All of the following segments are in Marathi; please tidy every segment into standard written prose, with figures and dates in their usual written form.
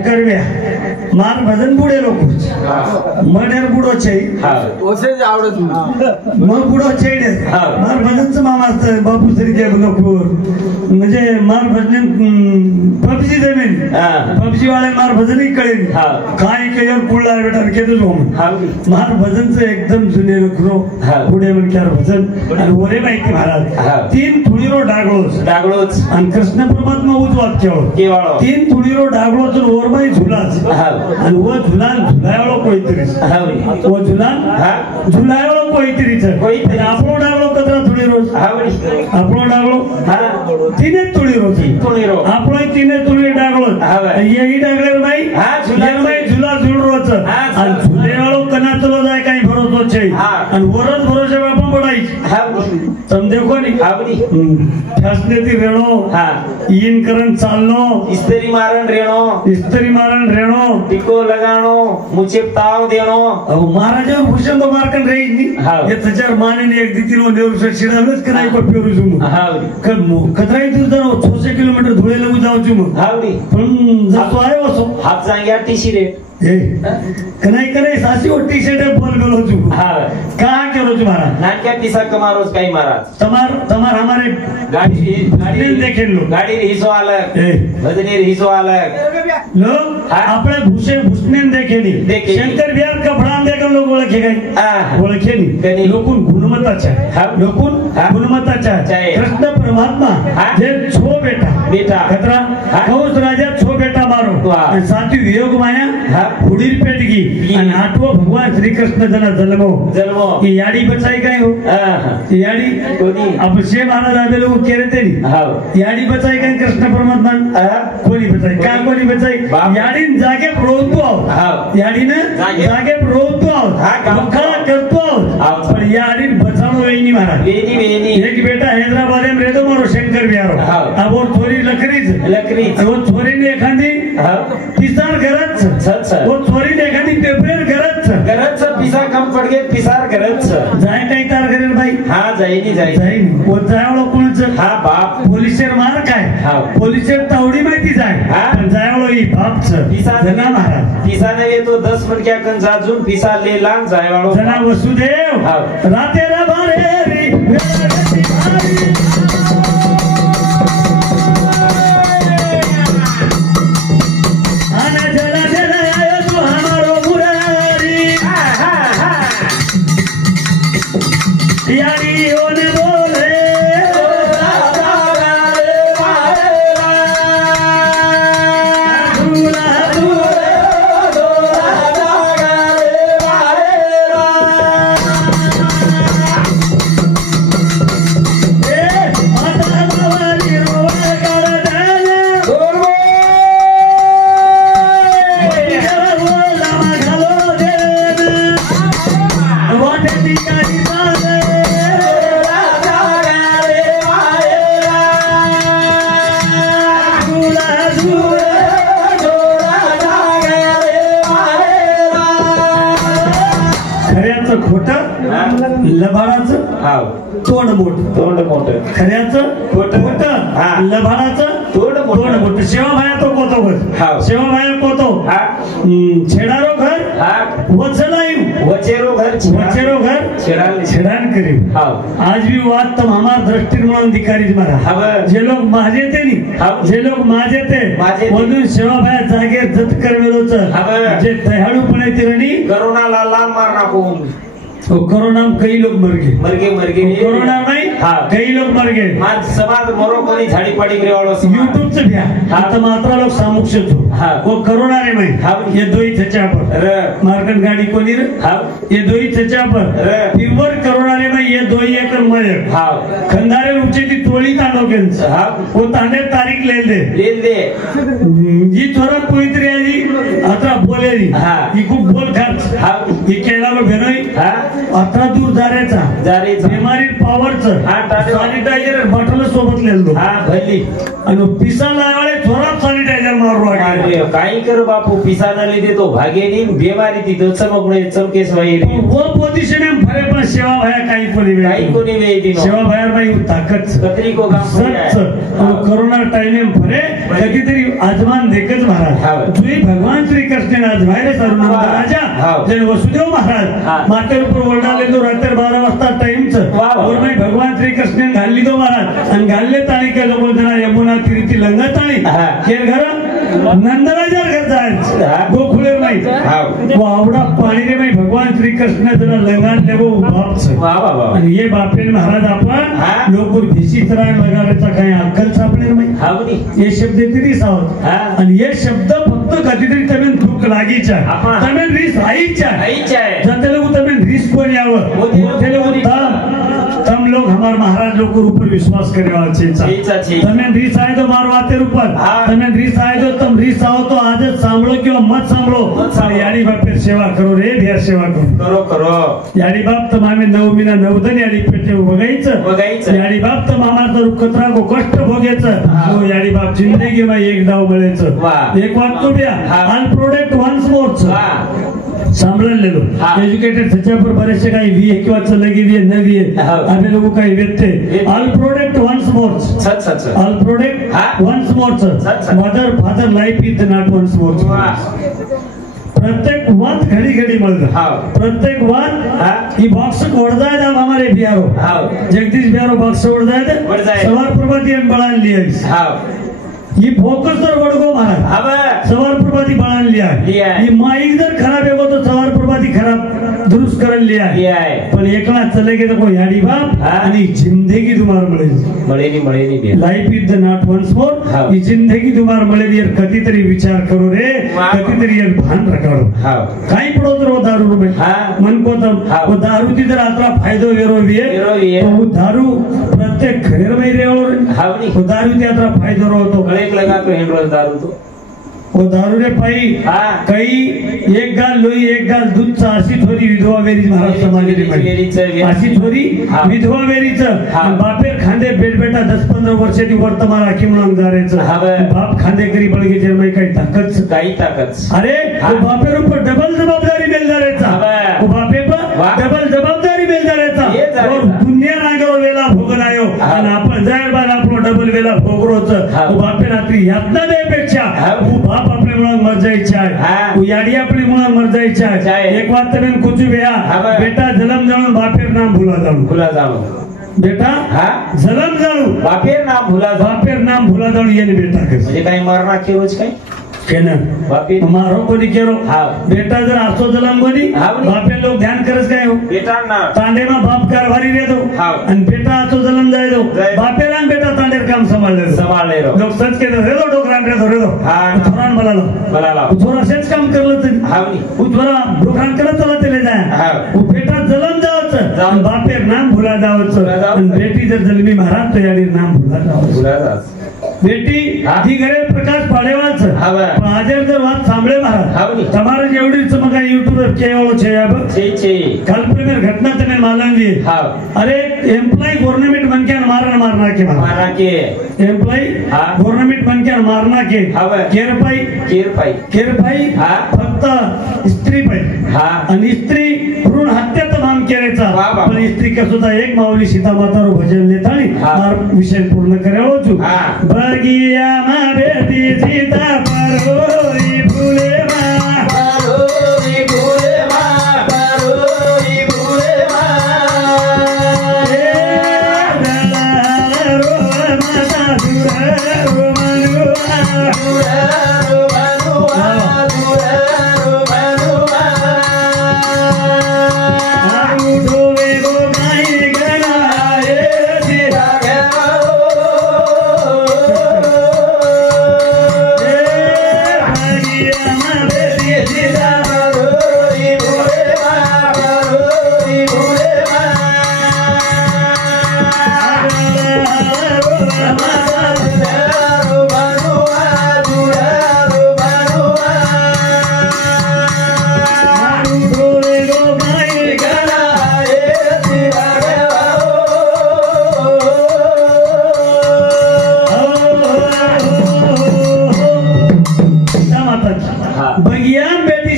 शंकर व्या मार भजन बुडे लोक मडर बुडो छै ओसे आवडत मग बुडो छै मार भजनचं मामा असतं बापू श्री के लोकपूर म्हणजे मार भजन पबजी जमीन पबजी वाले मार भजन ही कळेल काय केल्यावर पुढला बेटा केलं मार भजनचं एकदम जुने लोकरो पुढे म्हणल्यावर भजन आणि वरे माहिती महाराज 3 तुळीरो डागळोच आणि कृष्ण परमात्मा उजवात केवळ 3 तुळीरो डागळोच वरमाई झुलाच आणि व झुलान झुलायवळो कोईतरी व झुलान झुलायवळो कोईतरीच आपलो डागळो कचरा तुळीरो आपलो डागळो 3 तुळीरो आपलो 3 तुळी डागळो यही डागले बाई झुलाबाई झुला झुलरोच आणि झुलेवाळो कनाचलो जाय काही भरोसा छै आणि वरच भरोसे बापा पडायची समजे कोणी फॅसनेती रेणो इन करन चालनो इस्त्री मारण रेणो टिको लगाणो मुझे ताव देणो महाराजा भूषण तो मारकन रही ये तचार माने एक दितिलो नेवस शिडालच कनाई को पेरू जुम कतराई तू जनो 600 किलोमीटर धुळे लगू जाऊ जुम पण जातो आहे वसो हात जांग्या टीशी रे कनाई सासी ओ टी शर्ट बोल गलो जुम का करो जुम महाराज नानक्या टीसा कमारोज काही महाराज तमार हमारे गाड़ी देखे लो गाड़ी हिस्सो अलग भजनी हिस्सो अलग लोग अपने भूषणे देखे शंकर बिहार कपड़ा देखकर लोग ओळखे नहीं लोकून गुणवत्ताचा कृष्ण परमात्मा जे छो बेटा खतरा कौस राजा छो बेटा मारो सातवी योग माया फुडीर पेटगी आणि 8वो भगवान श्री कृष्ण जना जन्मो की याडी बचाई काय हो याडी अब शे महाराज आबे लोग केरे तेरी याडी बचाई काय कृष्ण परमात्मा कोणी बचाई का कोणी बचाई याडीन जागे रोवतो याडीने जागे रोवतो मखळा करतो पण याडीन बचावो वेणी महाराज वेणी एक बेटा हैदराबाद में रेदो मारो शंकर बिहारो अब वो थोड़ी लकड़ी वो थोड़ी ने एखादी पिसार घरच वो थोड़ी ने एखादी पेपर घरच पिसा कम पड़ गए पिसार घरच जाय काही तार करेल भाई जाई वो जायवळो कोणच बाप पोलिसर मार काय पोलिसर तावडी माहिती जाय पण जायवळो ही बापच पिसा जना महाराज पिसा नव्हे तो 10 मणक्या कन जाजून पिसा ले लांग जायवाळो जना वसुदेव राते रा बारे रे लबाडाचं तोंड मोठ खऱ्याचं खोट लबाडाचं तोंड मोठ सेवा भाया तो कोतो सेवा भाया कोतो छेडारो घर वचेरो घर छेडान करीब आज भी बात तम हमार दृष्टि म्हणून अधिकारी मारा जे लोग माझे ते नी जे लोग माझे ते म्हणून सेवा भाया जागे जत करवेलोच जे दयाळूपणे तिरणी करोना लाल मार नाको कोरोना में कई लोग मर गए कोरोना में कई लोग मर गए समाज मरो कोणी झाड़ी पड़ी रे वालो यूट्यूब से भ्या आता मात्रा लोग सामुक्षे तो वो कोरोना रे में ये दो ही चचा पर मार्केट गाड़ी कोनी रे ये दो ही चचा पर फिर कोरोना रे में ये दो ही एकड़ मरे खंडारे ऊंचे की टोली तानो के वो ताने तारीख ले दे ये थोड़ा कोई तरी जी आता बोले री ये खूब बोल खर्च ये केला में भेनोई अठरा दूर जारेचा बिमारी पावरचं सॅनिटायझर बॉटल सोबत नेलो भली आणि पिसा लावाळे थोरात सॅनिटायझर मारो मारू लागले. काही कर बापू पिसाना લીધે તો ભાગે નહીં બીમારી થી તો ચમકણે ચમકે સવાઈ वो पोझिशन में फरे पण सेवा भाया काही कोणी काही कोणी वेदी नो सेवा भाया भाई ताकत कतरी को काम कोरोना टाइम में फरे कधीतरी आजमान देखच महाराज तुझी भगवान श्री कृष्ण आजमायले तरुण राजा जन वसुदेव महाराज मातेर ऊपर ओरडाले तो रात्री 12 वाजता टाइमच और मैं भगवान श्री कृष्ण घालली तो महाराज आणि घालले ताणी के लोक जरा यमुना तीरी लंगत ताणी के घर नंदराजा घर जायचं गोखुले नाही वो आवडा पाणी रे भाई भगवान श्री कृष्ण जरा लंगान ले वो बाप आणि ये बापेन महाराज आपण लोकूर भिसी तरह लगायचा काही अक्कल सापडे नाही हे शब्द तरी सावत आणि हे शब्द फक्त कधीतरी तुम्ही दुःख लागीचा तुम्ही रिस आईचा जते लोक तुम्ही रिस कोण यावं मोठे लोक तम लोग हमारे महाराज लोग को ऊपर विश्वास करे वाले तमें रिस आए तो मारो आते ऊपर तमें रिस आए तो तुम रिस आओ तो आज सांभळो किंवा मत सांभळो याडी बाप सेवा करो रे बिहार सेवा करो करो याडी बाप तर मामे 9 महिना 9 दिन याडी पेटे बघायचं याडी बाप तर मामा तर कतरा को कष्ट भोगायचं याडी बाप जिंदगी में एक डाव मिळायचं एक बात तो बिया ऑल प्रोडक्ट वन्स मोर सांभाळलेलो एज्युकेटेड त्याच्यावर बरेचसे काही व्ही किंवा चलगी व्ही नवी आम्ही लोक काही वेते all product once more all product once more mother father life is not once more प्रत्येक वाद घड़ी घड़ी मिल प्रत्येक वाद ही बॉक्स ओढ़ हमारे बिहारो जगदीश बिहारो बॉक्स ओढ़ सवार प्रभाती बड़ा लिया ही फोकस तर वडगो महाराज सवार प्रभाती बळान लिया ही माईक जर खराब है तो सवार प्रभाती खराब दुरुस्त करन लिया पण एकला चले गे तो याडी बाप आणि जिंदगी तुम्हार मिळेली life is the not once more ही जिंदगी तुम्हार मिळेली यार कधीतरी विचार करो रे कधीतरी यार भान रखाडो काही पडो तर वो दारू रुपये मन को तम वो दारू ती जर आपला फायदो वेरो विये तो वो दारू प्रत्येक घर में रेवो वो दारू ती आपला फायदो रहो एक लगा तो हेंडल दारू तो वो दारू रे पाई कई एक गाल लोई एक गाल दूध अशी थोडी विधवा वेरी महाराज समाजाची अशी थोडी विधवा वेरीच बापेर खांदे बेटा 10-15 वर्षाची वर्तमान राखी म्हणून जायचं बाप खांदे करी बळगे जन्माई काही ताकद अरे वो बापेर ऊपर डबल जबाबदारी मिळणारेचा वो बापे पर डबल जबाबदारी मिळणारेचा और दुनिया नागरो वेला भोगनायो आणि आपण जाय बार आपलो डबल वेला भोगरोच वो बापे रात्री यातना देपेक्षा वो बाप अपने मुळे मर जायचा आहे वो याडी अपने मुळे मर जायचा आहे एक बात तने कुछ बेया बेटा जन्म जाणून बापेर नाम भुला जाणू बेटा जन्म जाणू बापेर नाम भुला जाणू येने बेटा कस म्हणजे काही मरना केरोच काही केना मारो कोणी केरो बेटा जर असो जलम कोणी बापे लोग ध्यान करस काय हो बेटा ना तांडे में बाप कारभारी रे दो आणि बेटा असो जलम जाय दो बापे ना बेटा तांडेर काम संभाळले लोग सच के रे दो डोकरान रे दो थोरान बलाला थोरा सेच काम करलं तरी हावनी थोरा डोकरान करत चला तेले जाय वो बेटा जलम जावच बापेर नाम भुला जावच आणि बेटी जर जलमी महाराज तो याडी नाम भुला जावच बेटी ही घरे प्रकाश पाडेवाच हाजर जर बात सांभळे महाराज તમારે જેવડી ચમકા યુટ્યુબર કેવાળો છે આબ છે કાલ પ્રીમિયર ઘટના તમે માલંગી અરે એમ્પ્લોય ગવર્નમેન્ટ બનકે મારना के एम्प्लॉय गव्हर्नमेंट बनके मारना के केर पाई फक्त स्त्री पाई आणि स्त्री भ्रूण हत्या तमाम केरेचा पण स्त्री का सुद्धा एक माऊली सीता मातारो भजन लेतानी मार विषय पूर्ण करावो छु बगिया मा बेटी सीता परोरी फुले मा परोरी फुले मा परोरी फुले मा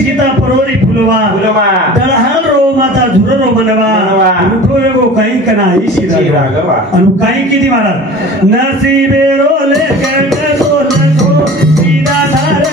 सीता परोरी फुलवा दळहाल रो माता झुर रो मनवा उठो वेगो काही कना इशी रागवा अनु काही किती महाराज नसीबे रो ले के सो नको सीधा धारा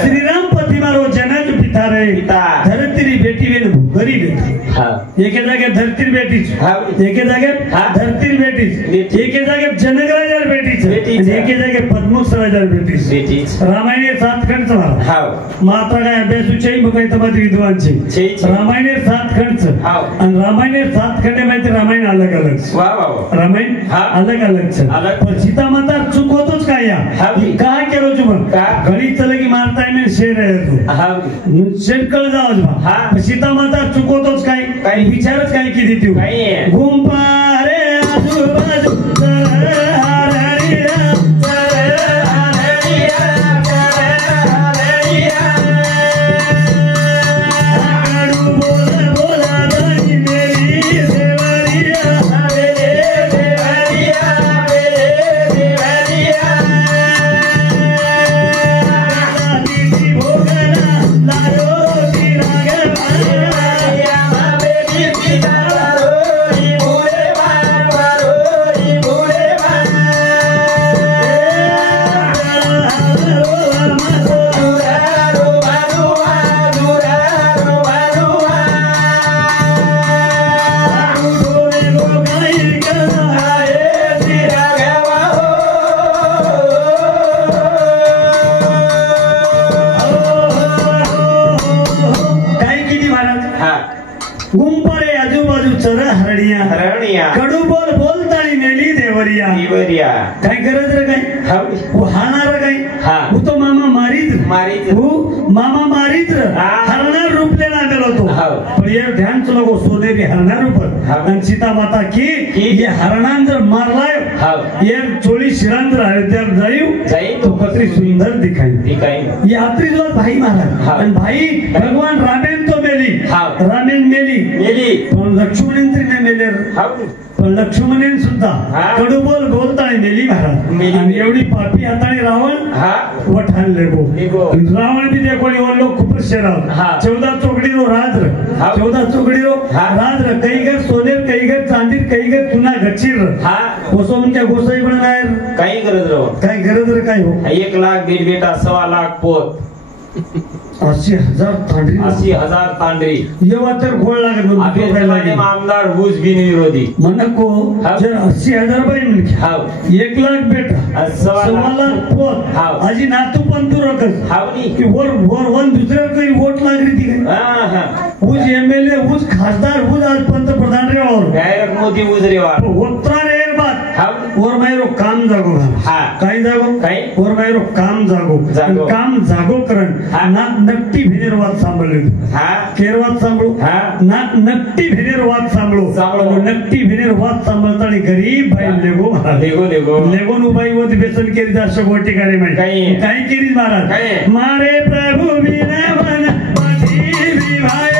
श्री राम पति मारो जनक पिता रे धरती बेटी वे भूखरी बेटी एके जागे धरती बेटी एके जागे धरती बेटी एके जागे जनक राजा बेटी एके जागे पद्मोस राजा बेटी रामायण 7 खंड माता काय अभ्यास उचाई बघाय तमात विद्वान छे रामायण 7 खंड आणि रामायण 7 खंड मध्ये रामायण अलग अलग रामायण अलग अलग छे पण सीता माता चुकवतोच काय या काय केलो तुम घडी चले की मारताय में शेर आहे तो शेर कळ जावज बा सीता माता चुकवतोच काय विचारच काय की देती गुंपारे आजूबाजू गुंपारे आजूबाजू चर हरणिया कडू बोल बोलतानी नेली देवरिया काय गरज रे काय हाणार काय तो मामा मारीत मामा मारीत हरणार रूपले लागल होतो पण ये ध्यान चलो गो सोनेरी हरणार रूप आणि सीता माता की ये हरणान जर मारलाय ये चोळी शिरांतर अयोध्यात जाईव तो कतरी सुंदर दिखाई यात्री जो भाई महाराज आणि भाई भगवान रामेन तो रामेन मेली पण लक्ष्मणेंत्री ने मेले पण लक्ष्मणेन सुद्धा कडू बोल बोलतानी मेली महाराज आणि एवढी पापी हाताने रावण वठान लेगो रावण भी देखो लोग खूप शेराव 14 चौकडी रो राज कई घर सोनेर कई घर चांदीर कई घर चुना गच्चीर ओसो उनके गोसाई बनायर काही गरज रे काय हो 1 लाख दीड बेटा 1.25 लाख पोत 80,000 तांडरी येवा तर गोळ लागत आमदार बुश बिन विरोधी मनको जर 80,000 रुपये मिळते 1 लाख बेटा 1.25 लाख पोत आजी नातू पण तू रकस की वर वन दुसऱ्या काही वोट लागली ती काय उज एमएलए उज खासदार उज आज पंतप्रधान रे और डायरेक्ट मोदी उज रे वा होत्रा रे बात और मायरो काम जागो काय जागो और मायरो काम जागो काम जागो करण ना नक्की भिनेर वाद सांभाळले केरवाद सांभाळू ना नक्की भिनेर वाद सांभाळू नक्की भिनेर वाद सांभाळताना गरीब भाई लेगो उबाई वती बेसन केरी जास्त गोटी करे माहिती काय केरी महाराज मारे प्रभु बिना मन माझी भाई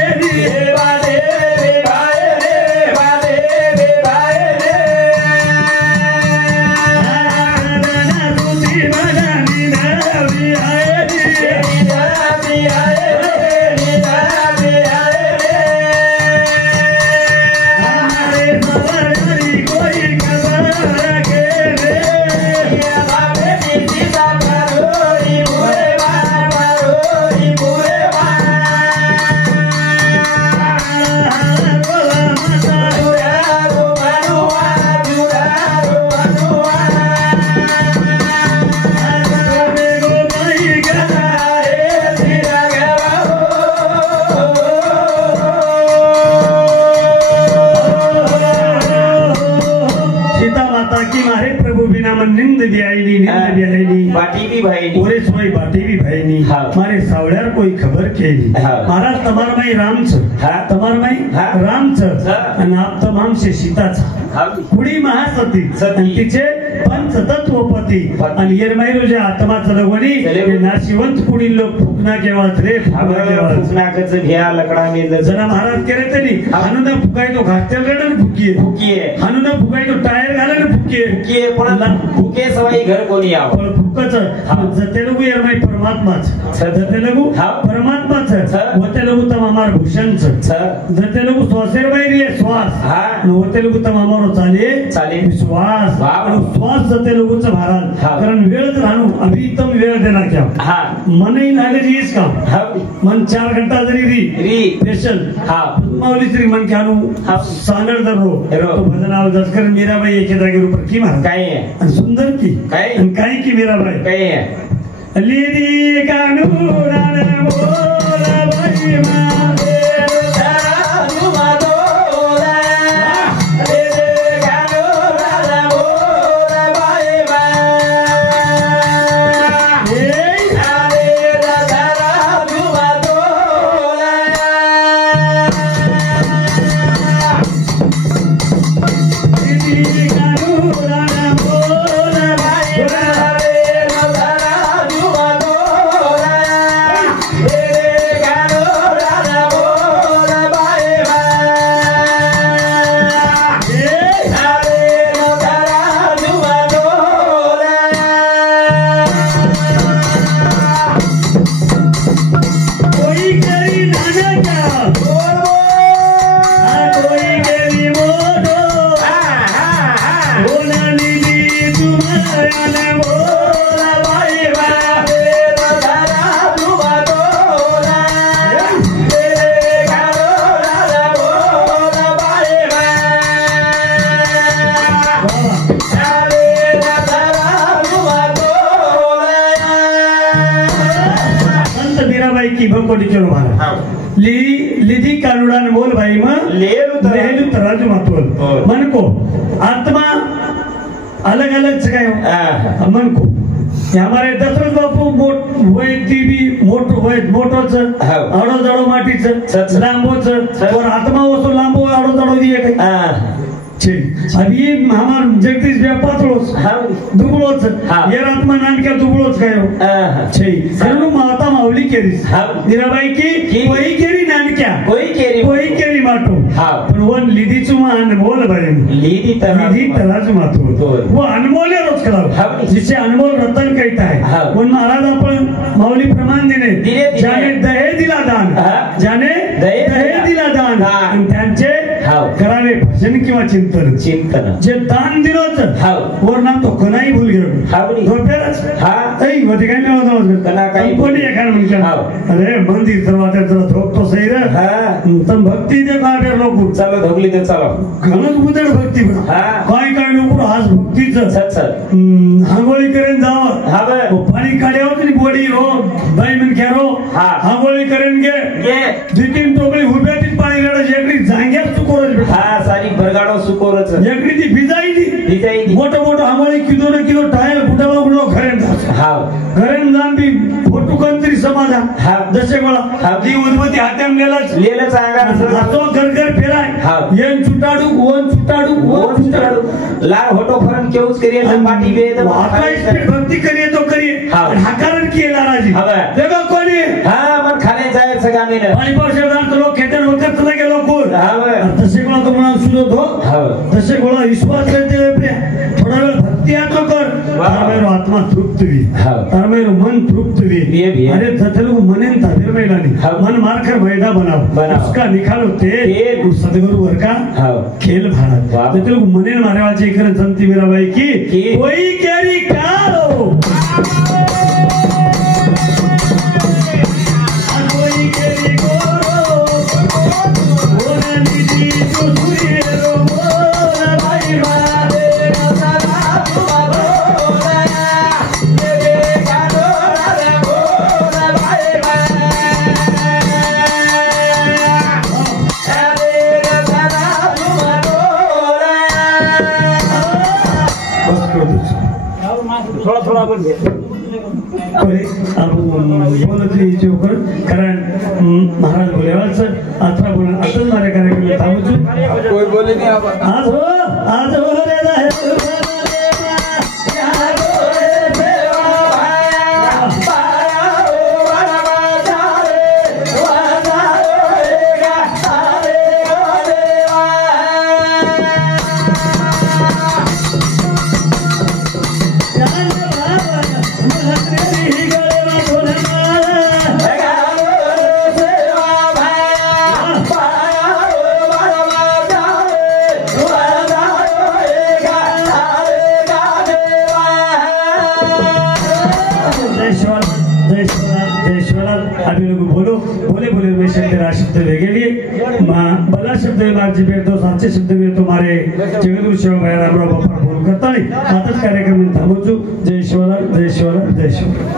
भी आई नहीं, नींद भी आई नहीं, बाटी भी भाई नहीं, ओरे सोई बाटी भी भाई नहीं, मारे सावळ्यार कोई खबर केली. महाराज तमार माई रामचं, तमार माई रामचं आणि आप तमाम से सीताचा पुढी महासती आणि तिचे पंचतत्वपती आणि येरमाईरो जे आत्माचं लगवणी नाशिवंत पुढील लोक फुकना केव्हाच रे फुकनाकच घ्या लकडा मेल जना महाराज केले तरी हानुन फुकाय तो घासतेल रडन फुकीये हानुन फुकाय तो टायर घालन फुकीये पण फुके सवाई घर कोणी याव पण फुकच जतेलगू येरमाई परमात्माच जतेलगू परमात्माच वतेलगू तमामार भूषणच जतेलगू श्वासेर बाहेर ये श्वास वतेलगू तमामारो चाले विश्वास श्वास जतेलगूच महाराज कारण वेळ राहणू अभितम वेळ देणार क्या मनही लागे इस काम मन 4 घंटा जरी री स्पेशल माऊली श्री मन के अनु सांगड़ दरो तो भजन आवाज कर मीराबाई एके जागेवर पर की महाराज काय आहे सुंदर की काय की मीराबाई काय आहे लिदी कानूरान बोला बाई माते लिदी कानुडान बोल भाई लेलू तराजू मातोल मन को आत्मा अलग अलग जगह मन को हमारे दशरथ बापू मोटोच आडो जाडो माटीच लांबोच और आत्मा वसो लांबो आडो जाडो दिए अब ये हमार जगदीश भैया पातळोच दुबळोच ये आत्मा नानक्या दुबळोच काय छे सर्व माता माऊली केरीस मीराबाई की कोई केरी नानक्या कोई केरी माटो पण वन लिदीचो अनमोल भाई लिदी तराजू मातो वो अनमोल रोज कराव जिसे अनमोल रतन कहता है वन महाराज आपण माऊली प्रमाण दिने जाने दहे दिला दान जाने दहे दिला दान त्यांचे करावे भजन किंवा चिंतन जे दान दिलोच वर नाम तो कोणाही भूल गेलो झोपेरच वधी काय नाही कोणी एखाद म्हणजे अरे मंदिर तर वाटत जरा झोपतो सही रे तम भक्ती दे बाहेर लोक चलो धोगली ते चलो घणच बुदड भक्ती काय लोक आज भक्तीच आंघोळी करेन जावं पाणी काढ्यावर बोडी हो बाई मन खेरो आंघोळी करेन गे 2-3 टोकरी उभ्या पाणी काढा शेकडी जांग्यात चुकोरच सारी भरगाडो सुकोरच एकडी ती भिजाई मोठो आंघोळी किलो टायर फुटावा उडलो घरेन जांबी फोटो कंत्री समाधान जसे गोळा ती उदबती हात्याम लेलच अंगार घर फेराय येन चुटाडू ओन चुटाडू लाल होटो फरन केउस करिए माटी बेद भक्ती करिए तो करिए हाकारण किए लाराजी देखो कोणी मन खाने जाय सगामी ने पाणी पावसाळ्यात लोक खेतर वखत लगे लोक तसे गोळा तो म्हणा सुरत हो तसे गोळा विश्वास करते थोडा वेळ भक्ती आतो कर तारमेरो आत्मा तृप्त वी तारमेरो मन तृप्त वी अरे जतलगु मनेन तादेर मैदानी मन मारकर मैदा बनाओ उसका निकालो ते सदगुरु वर का खेल भारत जतलगु मनेन मारेवाचे करन संती मीराबाई की कोई केरी कारो कोई केरी गोरो ओना निजी तो सुरेरो मोरा भाई मारे थोड़ा बोल करे आपण बोलत चौकर कारण महाराज बोलेवाल अथवा बोला असंच माझ्या कार्यक्रम थांबवतो कोई बोले नहीं आप आज हो रे शब्द वेगेलिए बला शब्द दो साचे शब्द में तुम्हारे जगदगुरु शिव भाई रामराव बापा फोन करता नहीं आताच कार्यक्रम थांबवतो जय शिवराम जय शिवराम जय शिवराम